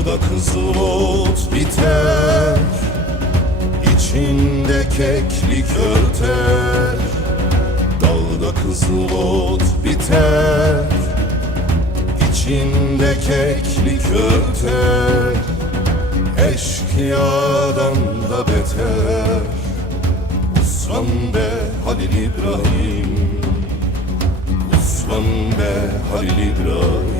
Dağda kızıl ot biter. İçinde keklik örter. Dağda kızıl ot biter. İçinde keklik örter. Eşkıyadan da beter. Uslan be Halil İbrahim. Uslan be Halil İbrahim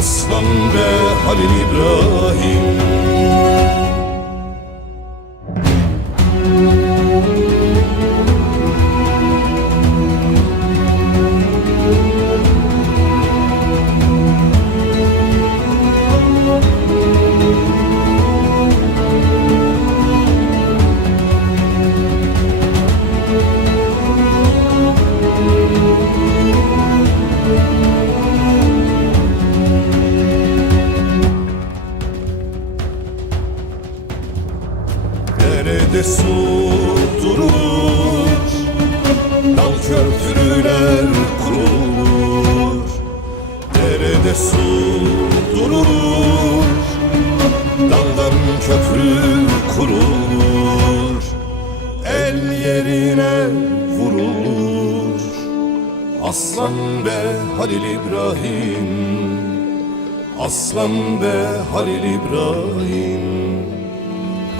Yaslan be Halil İbrahim Su durur Dal köprüler kurulur Derede su durur Daldan köprü kurulur El yerine vurulur Aslan be Halil İbrahim. Aslan be Halil İbrahim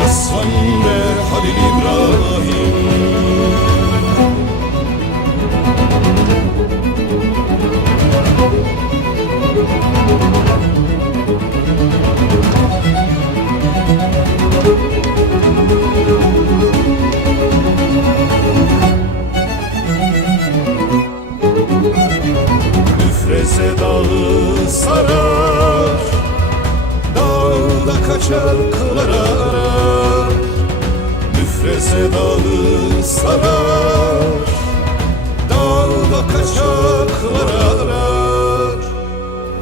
Yaslan be Halil İbrahim. Müfreze dağı sarar Dağda kaçar kılar arar Müfreze dağı sarar. Dağda kaçaklar arar.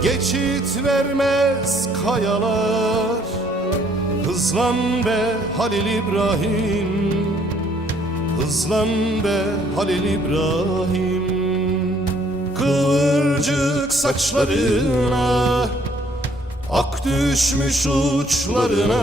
Geçit vermez kayalar. Hızlan be Halil İbrahim. Hızlan be Halil İbrahim. Kıvırcık saçlarına Ak düşmüş uçlarına